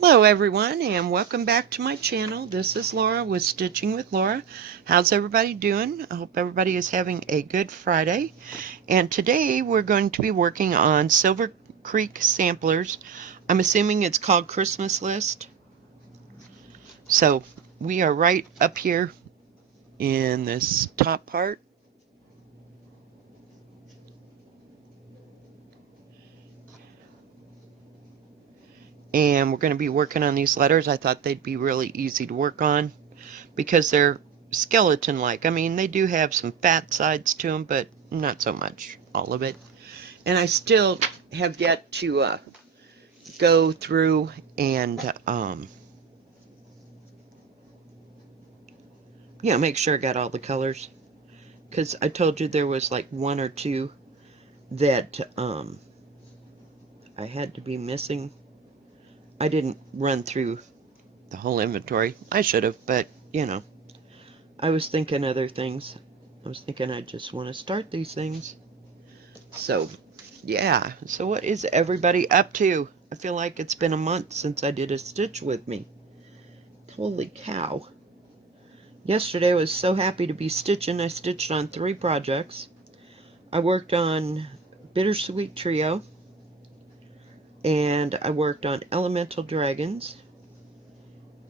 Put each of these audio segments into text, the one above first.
Hello everyone and welcome back to my channel. This is Laura with Stitching with Laura. How's everybody doing? I hope everybody is having a good Friday. And today we're going to be working on Silver Creek Samplers. I'm assuming it's called Christmas List. So we are right up here in this top part. And we're going to be working on these letters. I thought they'd be really easy to work on because they're skeleton-like. I mean, they do have some fat sides to them, but not so much, all of it. And I still have yet to go through and, make sure I got all the colors. Because I told you there was like one or two that I had to be missing. I didn't run through the whole inventory. I should have, but, I was thinking other things. I was thinking I just want to start these things. So, yeah. So what is everybody up to? I feel like it's been a month since I did a stitch with me. Holy cow. Yesterday I was so happy to be stitching. I stitched on 3 projects. I worked on Bittersweet Trio. And I worked on Elemental Dragons.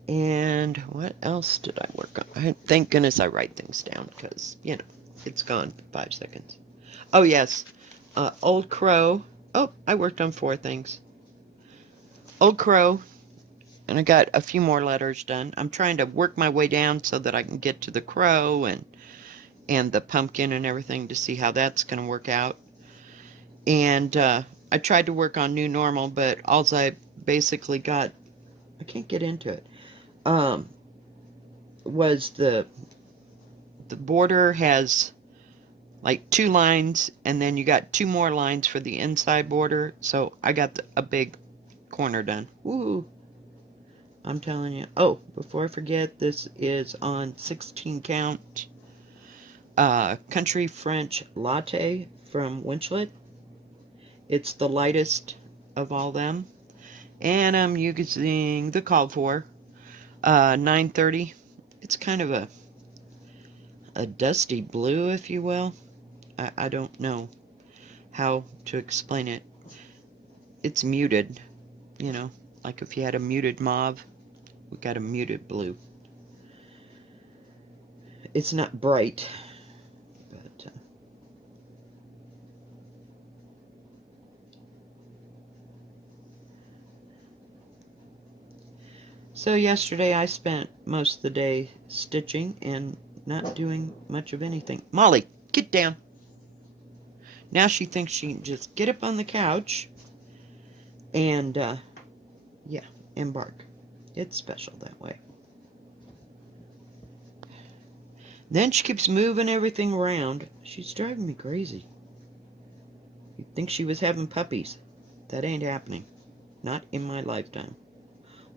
And what else did I work on? Thank goodness I write things down because, it's gone 5 seconds. Oh, yes. Old Crow. Oh, I worked on 4 things. Old Crow. And I got a few more letters done. I'm trying to work my way down so that I can get to the crow and the pumpkin and everything to see how that's going to work out. And I tried to work on New Normal, but all I basically got, I can't get into it, was the border has like 2 lines, and then you got 2 more lines for the inside border, so I got a big corner done. Woo! I'm telling you. Oh, before I forget, this is on 16 count Country French Latte from Winchlet. It's the lightest of all them. And I'm using the called for 930. It's kind of a dusty blue, if you will. I don't know how to explain it. It's muted, like if you had a muted mauve, we got a muted blue. It's not bright, but so yesterday I spent most of the day stitching and not doing much of anything. Molly, get down. Now she thinks she can just get up on the couch and, embark. It's special that way. Then she keeps moving everything around. She's driving me crazy. You'd think she was having puppies. That ain't happening. Not in my lifetime.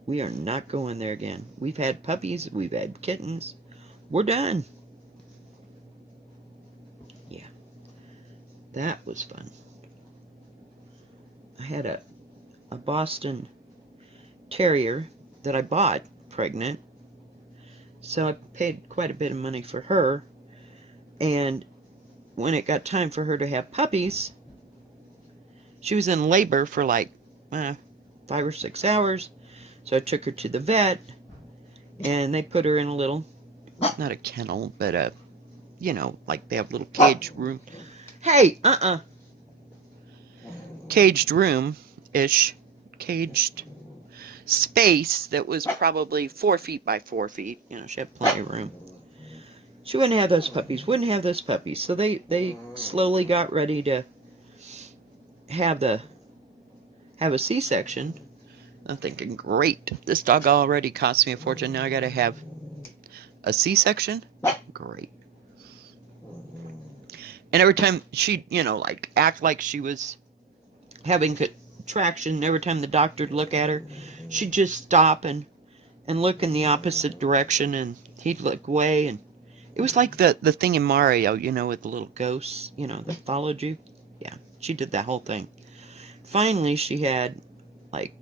We are not going there again. We've had puppies. We've had kittens. We're done. Yeah. That was fun. I had a Boston Terrier that I bought pregnant. So I paid quite a bit of money for her. And when it got time for her to have puppies, she was in labor for like 5 or 6 hours. So I took her to the vet, and they put her in a little, not a kennel, but like they have little cage room. Hey, caged room-ish, caged space that was probably 4 feet by 4 feet. She had plenty of room. She wouldn't have those puppies, So they slowly got ready to have a C-section. I'm thinking, great, this dog already cost me a fortune. Now I gotta have a C-section? Great. And every time she'd, act like she was having contraction, every time the doctor would look at her, she'd just stop and look in the opposite direction, and he'd look away, and it was like the thing in Mario, with the little ghosts, that followed you. Yeah, she did that whole thing. Finally, she had, like,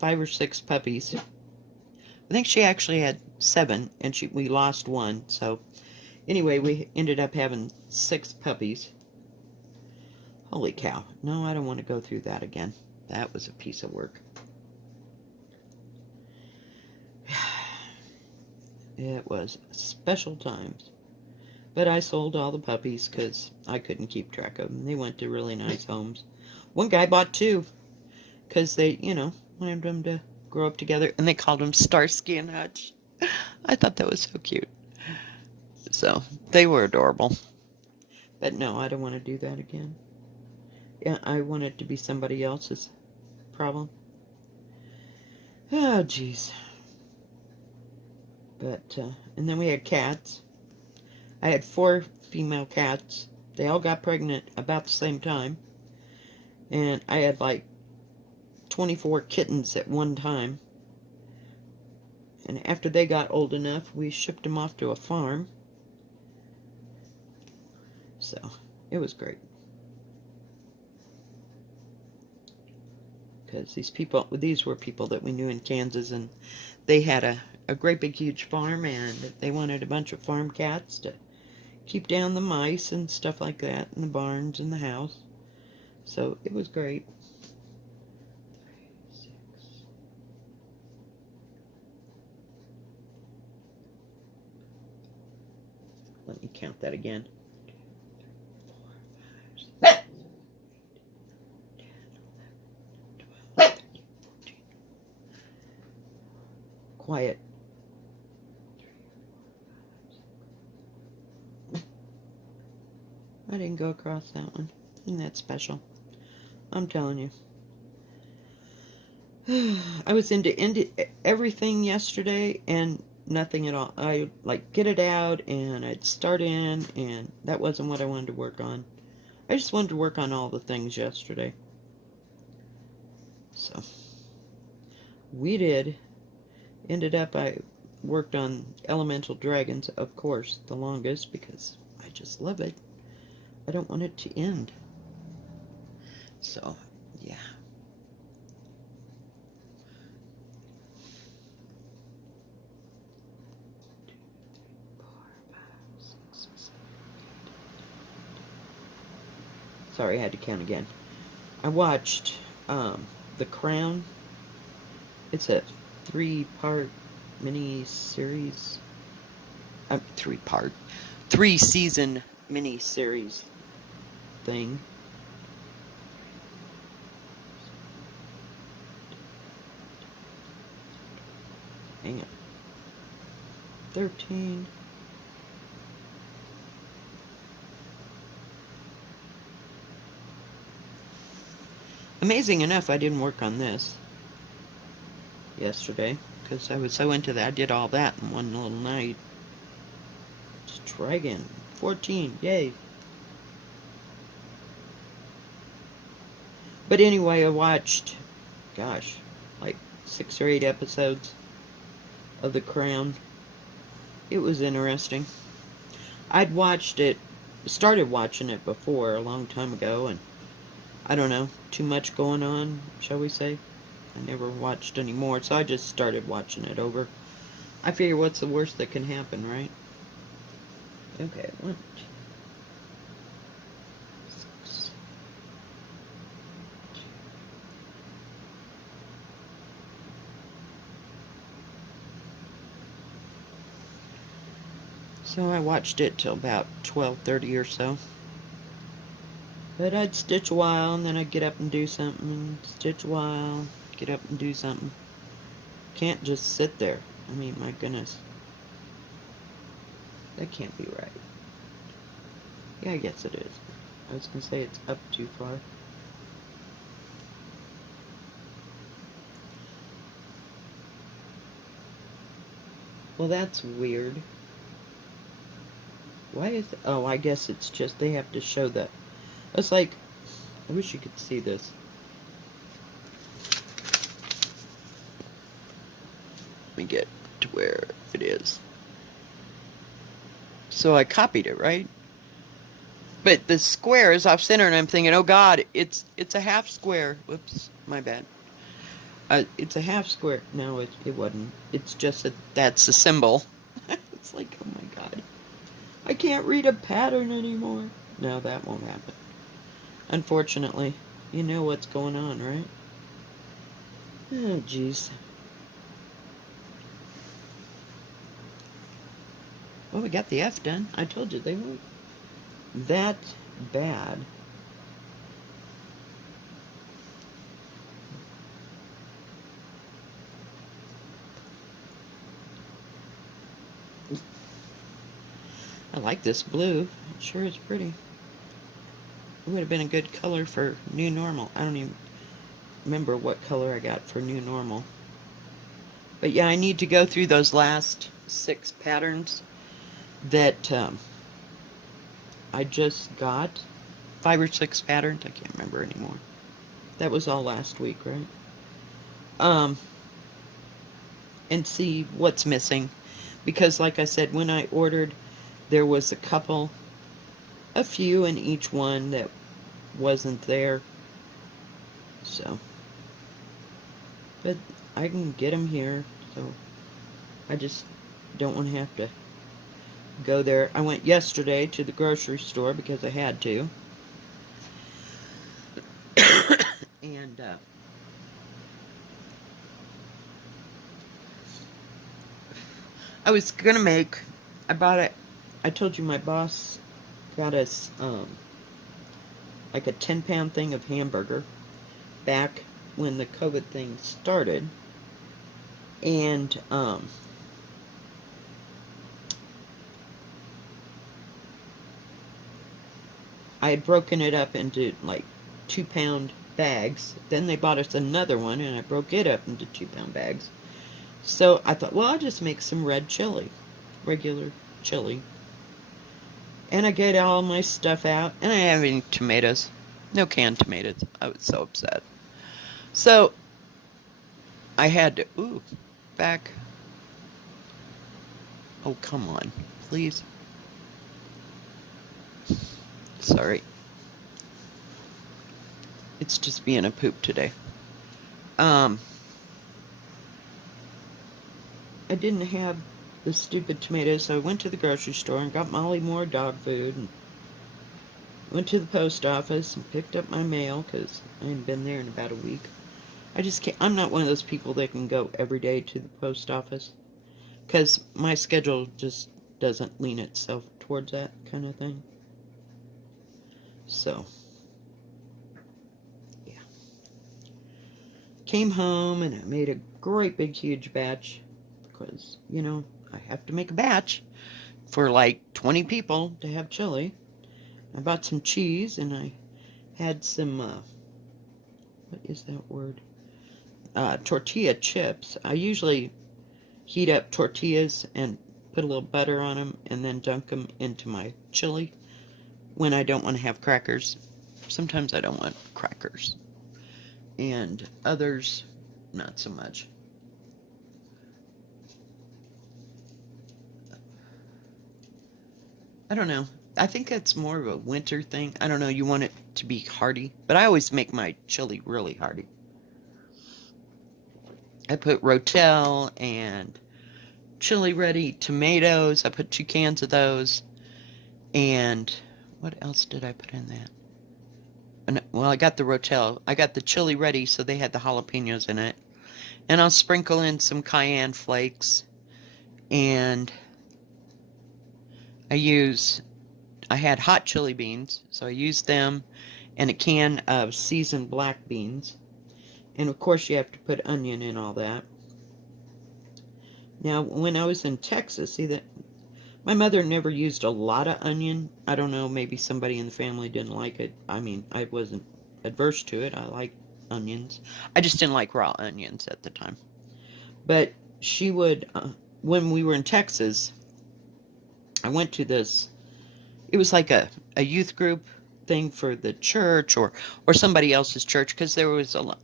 5 or 6 puppies. I think she actually had 7, and we lost 1. So anyway, we ended up having 6 puppies. Holy cow. No, I don't want to go through that again. That was a piece of work. It was special times. But I sold all the puppies because I couldn't keep track of them. They went to really nice homes. One guy bought 2 because they, wanted them to grow up together. And they called them Starsky and Hutch. I thought that was so cute. So they were adorable. But no, I don't want to do that again. Yeah, I want it to be somebody else's problem. Oh, jeez. But, and then we had cats. I had 4 female cats. They all got pregnant about the same time. And I had like 24 kittens at one time. And after they got old enough, we shipped them off to a farm. So, it was great. Because these were people that we knew in Kansas, and they had a great big huge farm, and they wanted a bunch of farm cats to keep down the mice and stuff like that in the barns and the house. So it was great. 3, 6. Let me count that again. 2, 3, 4, 5, 6, 7, 8, 10, 11, 12, 13, 14. Quiet. I didn't go across that one. Isn't that special? I'm telling you. I was into everything yesterday and nothing at all. I like get it out and I'd start in, and that wasn't what I wanted to work on. I just wanted to work on all the things yesterday. So we did. Ended up, I worked on Elemental Dragons, of course, the longest because I just love it. I don't want it to end. So, yeah. Sorry, I had to count again. I watched The Crown. It's a 3-part mini-series. 3-season mini-series thing. Hang on. 13. Amazing enough, I didn't work on this yesterday because I was so into that. I did all that in one little night. Let's try again. 14. Yay. But anyway, I watched, gosh, like 6 or 8 episodes of The Crown. It was interesting. I'd started watching it before a long time ago, and I don't know, too much going on, shall we say. I never watched any more, so I just started watching it over. I figure what's the worst that can happen, right? Okay, 1, 2, 6. So I watched it till about 12:30 or so. But I'd stitch a while, and then I'd get up and do something, stitch a while, get up and do something. Can't just sit there. I mean, my goodness. That can't be right. Yeah, I guess it is. I was going to say it's up too far. Well, that's weird. Why is it? Oh, I guess it's just they have to show that. It's like, I wish you could see this. Let me get to where it is. So I copied it, right? But the square is off center, and I'm thinking, oh God, it's a half square. Whoops, my bad. It's a half square. No, it wasn't. It's just that that's the symbol. It's like, oh my god. I can't read a pattern anymore. No, that won't happen. Unfortunately. You know what's going on, right? Oh, jeez. Well, we got the F done. I told you they weren't that bad. I like this blue. It sure is pretty. It would have been a good color for new normal. I don't even remember what color I got for new normal. But yeah, I need to go through those last 6 patterns that I just got. 5 or 6 patterns. I can't remember anymore. That was all last week, right? And see what's missing. Because like I said, when I ordered, there was a few in each one that wasn't there. So, but I can get them here, so I just don't want to have to go there. I went yesterday to the grocery store because I had to. And I was gonna make, I bought it, I told you my boss got us like a 10-pound thing of hamburger back when the COVID thing started. And I had broken it up into like 2-pound bags. Then they bought us another one, and I broke it up into 2-pound bags. So I thought, well, I'll just make some red chili, regular chili. And I get all my stuff out, and I didn't have any tomatoes. No canned tomatoes. I was so upset. So I had to, back. Oh, come on, please. Sorry. It's just being a poop today. I didn't have the stupid tomatoes, so I went to the grocery store and got Molly more dog food, and went to the post office and picked up my mail because I hadn't been there in about a week. I just can't. I'm not one of those people that can go every day to the post office because my schedule just doesn't lean itself towards that kind of thing. So, yeah. Came home and I made a great big huge batch because, you know, I have to make a batch for like 20 people to have chili. I bought some cheese and I had some, what is that word? Tortilla chips. I usually heat up tortillas and put a little butter on them and then dunk them into my chili when I don't want to have crackers. Sometimes I don't want crackers. And others, not so much. I don't know. I think that's more of a winter thing. I don't know. You want it to be hearty. But I always make my chili really hearty. I put Rotel and chili ready tomatoes. I put 2 cans of those. And what else did I put in that? Well, I got the Rotel. I got the chili ready, so they had the jalapenos in it. And I'll sprinkle in some cayenne flakes. And I had hot chili beans, so I used them, and a can of seasoned black beans. And of course you have to put onion in all that. Now, when I was in Texas, see that my mother never used a lot of onion. I don't know, maybe somebody in the family didn't like it. I mean, I wasn't adverse to it. I like onions. I just didn't like raw onions at the time. But she would, when we were in Texas, I went to this, it was like a youth group thing for the church or somebody else's church, because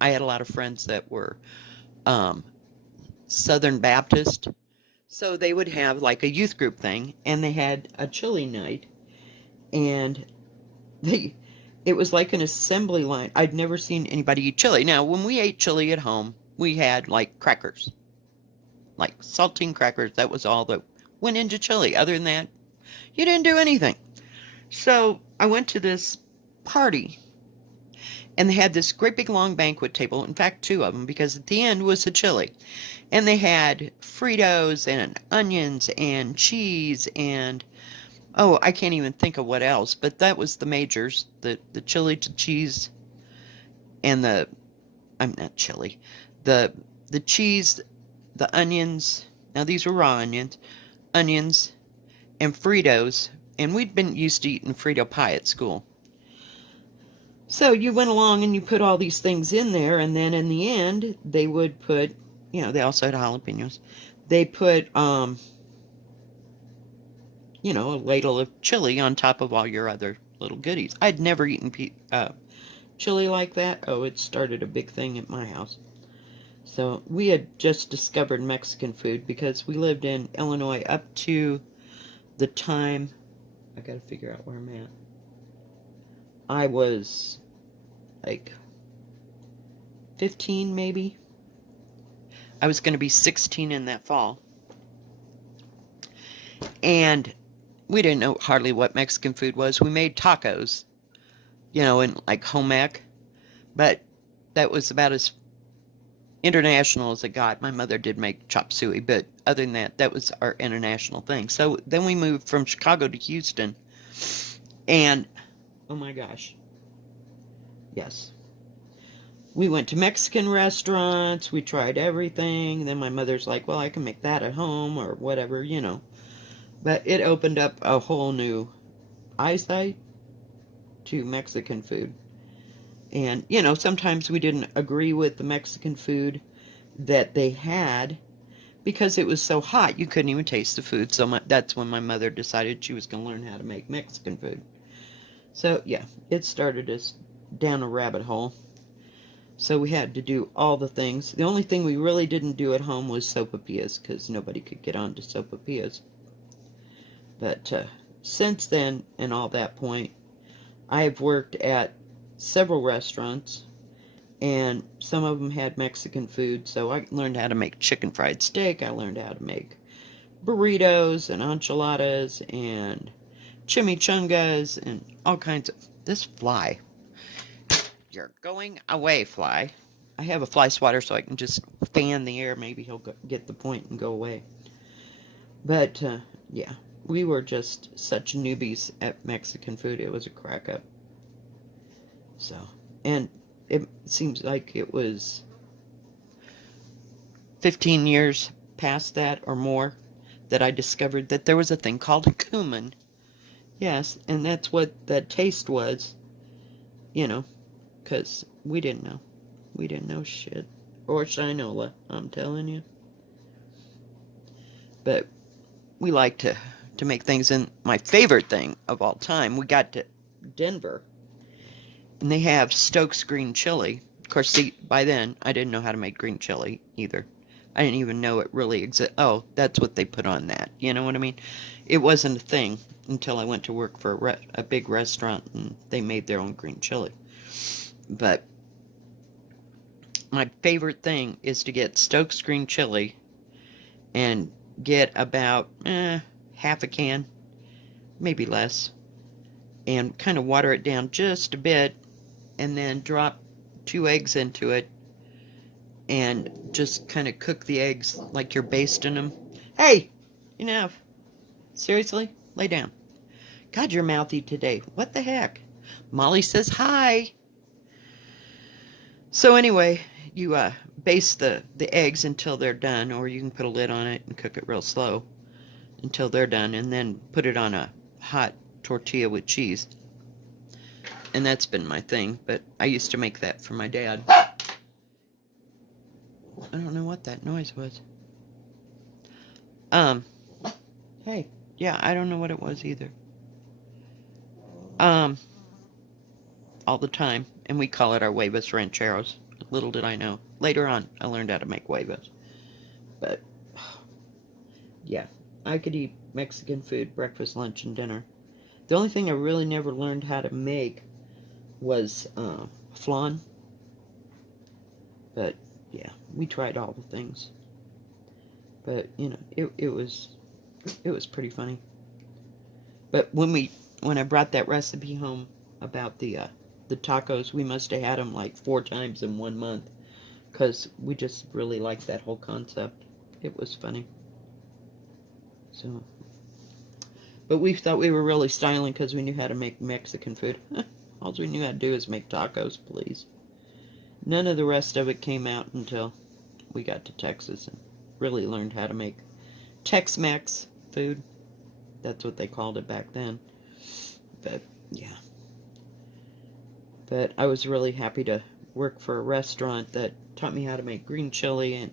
I had a lot of friends that were Southern Baptist. So they would have like a youth group thing, and they had a chili night, and it was like an assembly line. I'd never seen anybody eat chili. Now, when we ate chili at home, we had like crackers, like saltine crackers. That was all that went into chili. Other than that, you didn't do anything. So I went to this party, and they had this great big long banquet table. In fact, two of them, because at the end was the chili. And they had Fritos and onions and cheese and, oh, I can't even think of what else, but that was the majors, the chili to cheese and I'm not chili, the the cheese, the onions. Now these were raw onions and Fritos, and we'd been used to eating Frito pie at school. So you went along and you put all these things in there, and then in the end, they would put, they also had jalapenos. They put, a ladle of chili on top of all your other little goodies. I'd never eaten chili like that. Oh, it started a big thing at my house. So we had just discovered Mexican food because we lived in Illinois up to the time, I gotta figure out where I'm at. I was like 15 maybe. I was going to be 16 in that fall. And we didn't know hardly what Mexican food was. We made tacos, in like home ec. But that was about as international as it got. My mother did make chop suey, but other than that, that was our international thing. So then we moved from Chicago to Houston. And, oh my gosh. Yes. We went to Mexican restaurants. We tried everything. Then my mother's like, well, I can make that at home or whatever, But it opened up a whole new eyesight to Mexican food. And, sometimes we didn't agree with the Mexican food that they had because it was so hot you couldn't even taste the food. So that's when my mother decided she was going to learn how to make Mexican food. So, yeah, it started us down a rabbit hole. So we had to do all the things. The only thing we really didn't do at home was sopapillas because nobody could get on to sopapillas. But since then and all that point, I have worked at several restaurants, and some of them had Mexican food. So I learned how to make chicken fried steak. I learned how to make burritos and enchiladas and chimichangas and all kinds of... This fly. You're going away, fly. I have a fly swatter so I can just fan the air. Maybe he'll get the point and go away. But, yeah, we were just such newbies at Mexican food. It was a crack up. So, and it seems like it was 15 years past that or more that I discovered that there was a thing called cumin. Yes, and that's what that taste was, because we didn't know. We didn't know shit. Or shinola, I'm telling you. But we like to make things. And my favorite thing of all time, we got to Denver, and they have Stokes green chili. Of course, see, by then, I didn't know how to make green chili either. I didn't even know it really existed. Oh, that's what they put on that. You know what I mean? It wasn't a thing until I went to work for a big restaurant, and they made their own green chili. But my favorite thing is to get Stokes green chili and get about half a can, maybe less, and kind of water it down just a bit, and then drop 2 eggs into it and just kind of cook the eggs like you're basting them. Hey, enough. Seriously? Lay down. God, you're mouthy today. What the heck? Molly says hi. So anyway, you baste the eggs until they're done, or you can put a lid on it and cook it real slow until they're done, and then put it on a hot tortilla with cheese. And that's been my thing, but I used to make that for my dad. I don't know what that noise was. Hey, yeah, I don't know what it was either. All the time, and we call it our huevos rancheros. Little did I know. Later on, I learned how to make huevos. But, yeah, I could eat Mexican food, breakfast, lunch, and dinner. The only thing I really never learned how to make was flan. But, yeah, we tried all the things. But, you know, it was pretty funny. But when I brought that recipe home about the tacos, we must have had them like 4 times in 1 month because we just really liked that whole concept. It was funny. So, but we thought we were really styling because we knew how to make Mexican food. All we knew how to do is make tacos, please. None of the rest of it came out until we got to Texas and really learned how to make Tex-Mex food. That's what they called it back then. But, yeah. But I was really happy to work for a restaurant that taught me how to make green chili, and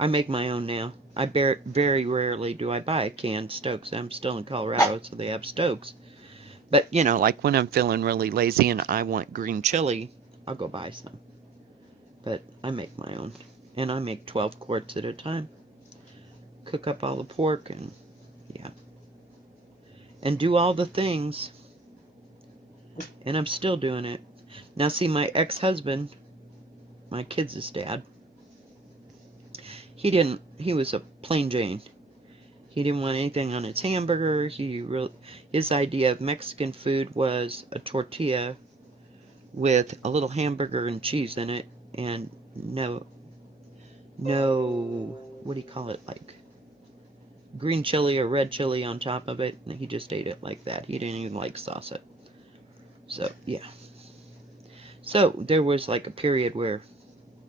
I make my own now. Very rarely do I buy canned Stokes. I'm still in Colorado, so they have Stokes. But, you know, like when I'm feeling really lazy and I want green chili, I'll go buy some. But I make my own. And I make 12 quarts at a time. Cook up all the pork and, yeah. And do all the things. And I'm still doing it. Now, see, my ex-husband, my kids' dad, he was a plain Jane. He didn't want anything on his hamburger. His idea of Mexican food was a tortilla with a little hamburger and cheese in it, and no, what do you call it, like green chili or red chili on top of it, and he just ate it like that. He didn't even like sauce it. So, yeah. So, there was like a period where,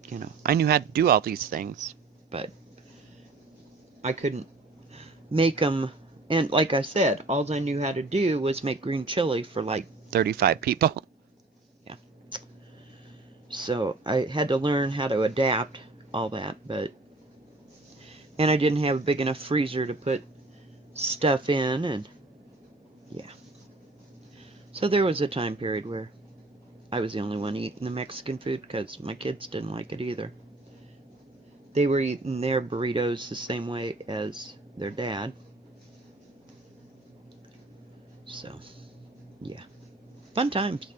you know, I knew how to do all these things, but I couldn't make them. And like I said, all I knew how to do was make green chili for like 35 people. Yeah. So I had to learn how to adapt all that, and I didn't have a big enough freezer to put stuff in, and yeah. So there was a time period where I was the only one eating the Mexican food because my kids didn't like it either. They were eating their burritos the same way as their dad. So, yeah. Fun times.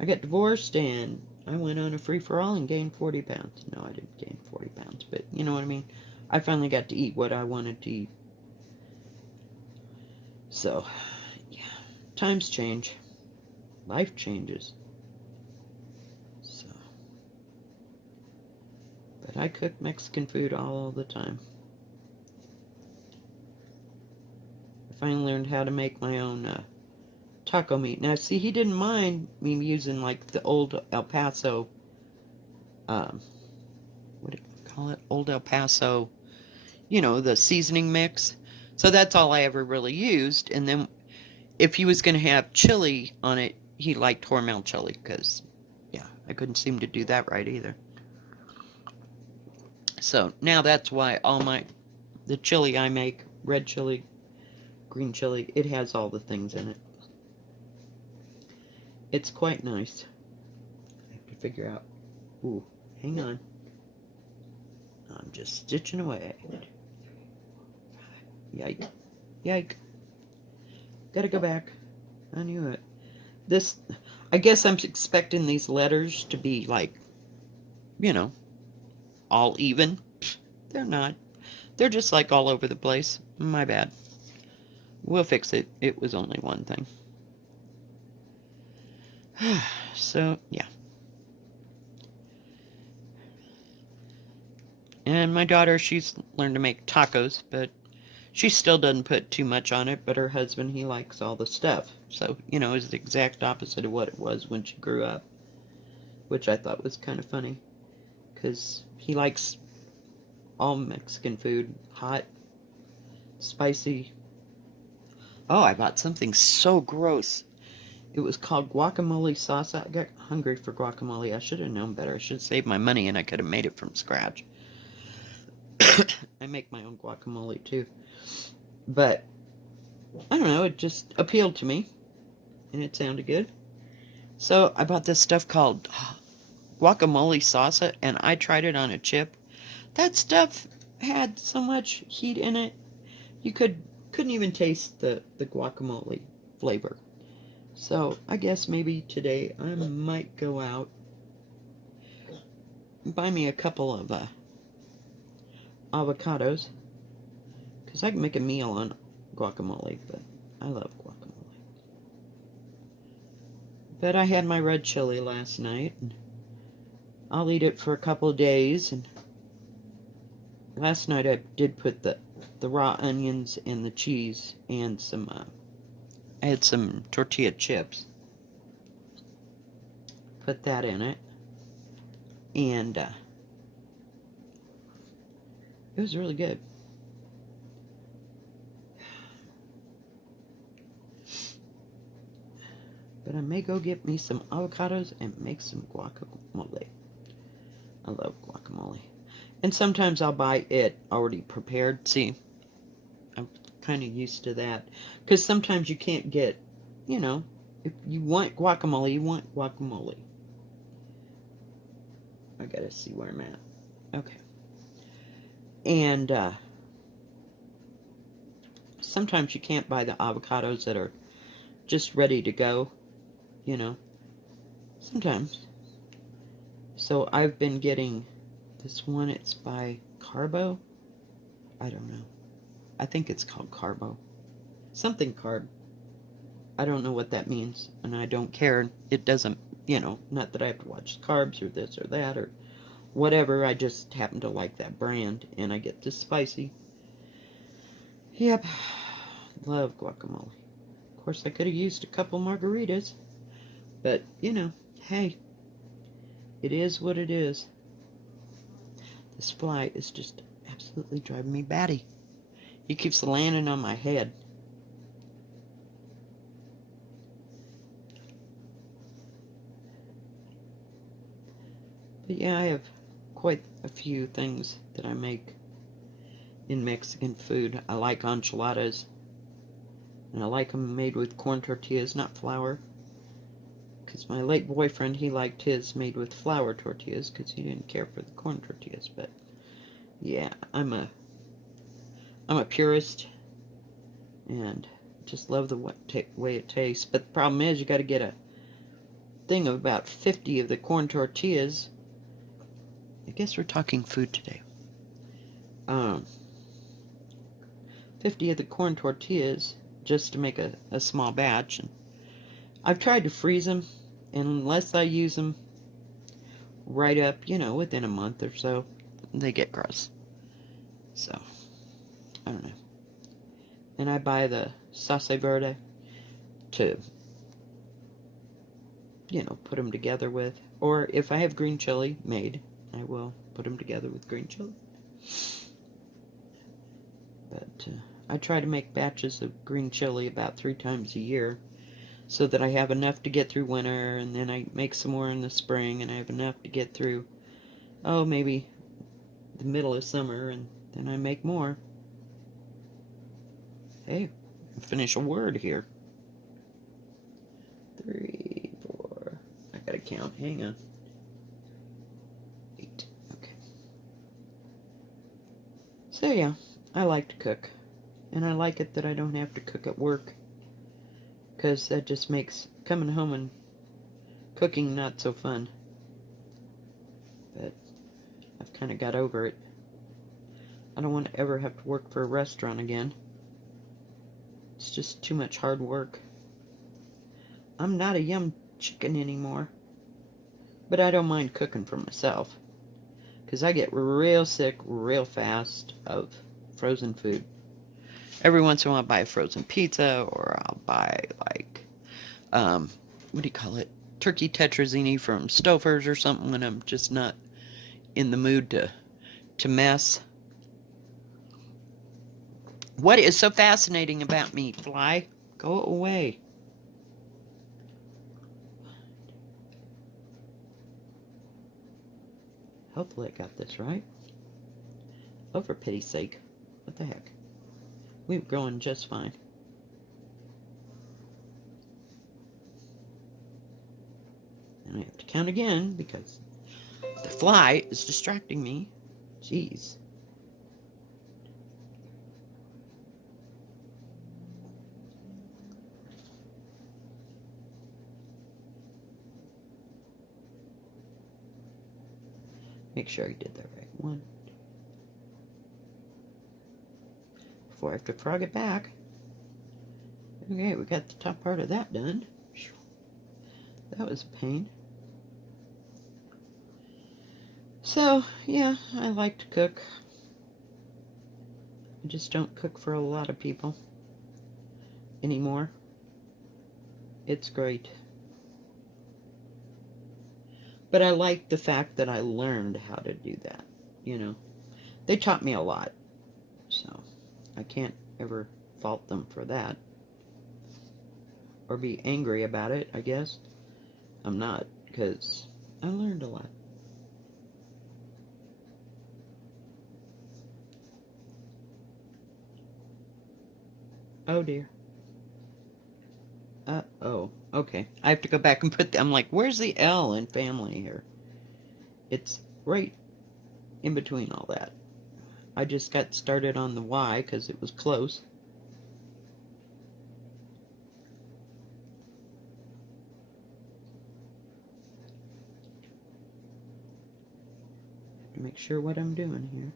I got divorced and I went on a free-for-all and gained 40 pounds. No, I didn't gain 40 pounds, but you know what I mean? I finally got to eat what I wanted to eat. So, yeah. Times change. Life changes. So. But I cook Mexican food all the time. I finally learned how to make my own taco meat. Now, see, he didn't mind me using, like, the old El Paso, what do you call it? Old El Paso, you know, the seasoning mix. So that's all I ever really used. And then if he was going to have chili on it, he liked Hormel chili because, yeah, I couldn't seem to do that right either. So now that's why the chili I make, red chili, green chili, it has all the things in it. It's quite nice. I have to figure out. Ooh, hang on. I'm just stitching away. Yike. Yike. Gotta go back. I knew it. I guess I'm expecting these letters to be like, you know, all even. They're not. They're just like all over the place. My bad. We'll fix it. It was only one thing. So, yeah. And my daughter, she's learned to make tacos, but she still doesn't put too much on it, but her husband, he likes all the stuff. So, you know, it's the exact opposite of what it was when she grew up, which I thought was kind of funny, because he likes all Mexican food, hot, spicy. Oh, I bought something so gross. It was called guacamole sauce. I got hungry for guacamole. I should have known better. I should have saved my money and I could have made it from scratch. I make my own guacamole too. But, I don't know, it just appealed to me. And it sounded good. So, I bought this stuff called guacamole salsa, and I tried it on a chip. That stuff had so much heat in it, you couldn't even taste the guacamole flavor. So, I guess maybe today I might go out buy me a couple of avocados, because I can make a meal on guacamole, but I love guacamole. But I had my red chili last night, and I'll eat it for a couple of days. And last night I did put the raw onions and the cheese and some, I had some tortilla chips. Put that in it. And it was really good. But I may go get me some avocados and make some guacamole. I love guacamole. And sometimes I'll buy it already prepared. See, I'm kind of used to that. Because sometimes you can't get, you know, if you want guacamole, you want guacamole. I gotta see where I'm at. Okay. And sometimes you can't buy the avocados that are just ready to go, you know. Sometimes. So I've been getting this one. It's by Carbo. I don't know. I think it's called Carbo. Something carb. I don't know what that means, and I don't care. It doesn't, you know, not that I have to watch carbs or this or that or whatever. I just happen to like that brand, and I get this spicy. Yep. Love guacamole. Of course, I could have used a couple margaritas, but, you know, hey, it is what it is. This fly is just absolutely driving me batty. He keeps landing on my head. But yeah, I have quite a few things that I make in Mexican food. I like enchiladas, and I like them made with corn tortillas, not flour. Because my late boyfriend, he liked his made with flour tortillas because he didn't care for the corn tortillas. But yeah, I'm a purist and just love the way it tastes. But the problem is, you got to get a thing of about 50 of the corn tortillas. I guess we're talking food today. 50 of the corn tortillas just to make a small batch. And I've tried to freeze them, and unless I use them right up, you know, within a month or so, they get gross. So, I don't know. And I buy the salsa verde to, you know, put them together with. Or if I have green chili made, I will put them together with green chili. But I try to make batches of green chili about 3 times a year so that I have enough to get through winter, and then I make some more in the spring, and I have enough to get through, oh, maybe the middle of summer, and then I make more. Hey, finish a word here. 3, 4, I gotta count, hang on. 8, okay. So yeah, I like to cook, and I like it that I don't have to cook at work, because that just makes coming home and cooking not so fun. But I've kind of got over it. I don't want to ever have to work for a restaurant again. It's just too much hard work. I'm not a yum chicken anymore. But I don't mind cooking for myself, because I get real sick real fast of frozen food. Every once in a while I'll buy a frozen pizza, or I'll buy, like, what do you call it? Turkey tetrazzini from Stouffer's or something when I'm just not in the mood to mess. What is so fascinating about me, fly? Go away. Hopefully I got this right. Oh, for pity's sake. What the heck? We're going just fine. And I have to count again because the fly is distracting me. Jeez. Make sure I did that right. 1. Before I have to frog it back. Okay, we got the top part of that done. That was a pain. So, yeah, I like to cook. I just don't cook for a lot of people anymore. It's great. But I like the fact that I learned how to do that, you know. They taught me a lot, so I can't ever fault them for that. Or be angry about it, I guess. I'm not, because I learned a lot. Oh dear. Oh, okay. I have to go back and put I'm like, where's the L in family here? It's right in between all that. I just got started on the Y because it was close. To make sure what I'm doing here.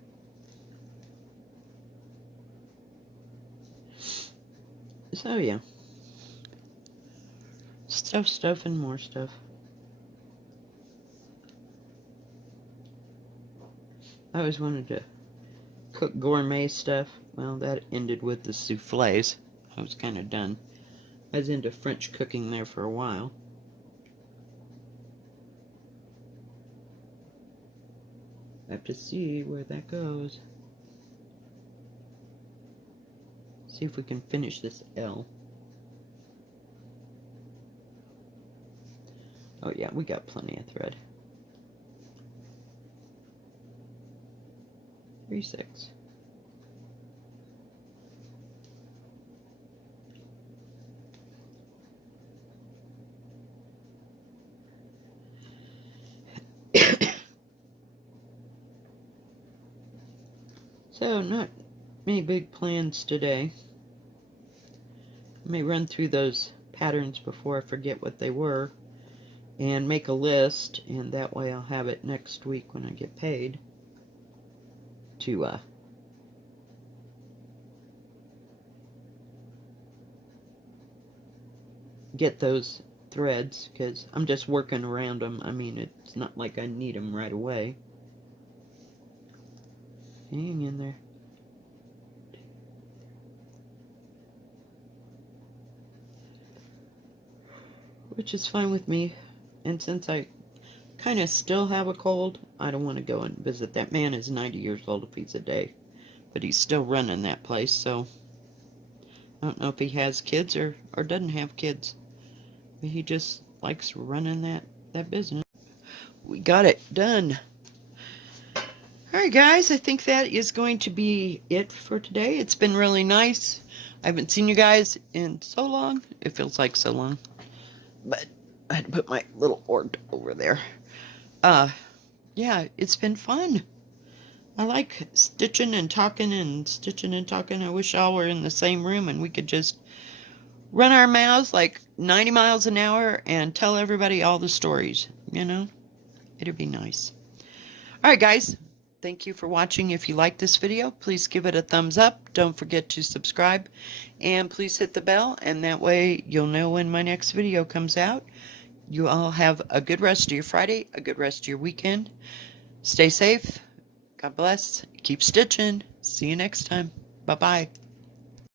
So yeah. Stuff, and more stuff. I always wanted to cook gourmet stuff. Well, that ended with the souffles. I was kind of done. I was into French cooking there for a while. I have to see where that goes. See if we can finish this L. Oh yeah, we got plenty of thread. 3/6. So, not many big plans today. I may run through those patterns before I forget what they were and make a list, and that way I'll have it next week when I get paid to get those threads, because I'm just working around them. I mean, it's not like I need them right away. Hang in there. Which is fine with me. And since I kind of still have a cold, I don't want to go and visit. That man is 90 years old if he's a day. But he's still running that place, so I don't know if he has kids or doesn't have kids. But he just likes running that business. We got it done. Alright guys, I think that is going to be it for today. It's been really nice. I haven't seen you guys in so long. It feels like so long. But I had to put my little orb over there. Yeah, it's been fun. I like stitching and talking and stitching and talking. I wish y'all were in the same room and we could just run our mouths like 90 miles an hour and tell everybody all the stories, you know? It'd be nice. Alright guys, thank you for watching. If you like this video, please give it a thumbs up. Don't forget to subscribe. And please hit the bell, and that way you'll know when my next video comes out. You all have a good rest of your Friday, a good rest of your weekend. Stay safe. God bless. Keep stitching. See you next time. Bye-bye.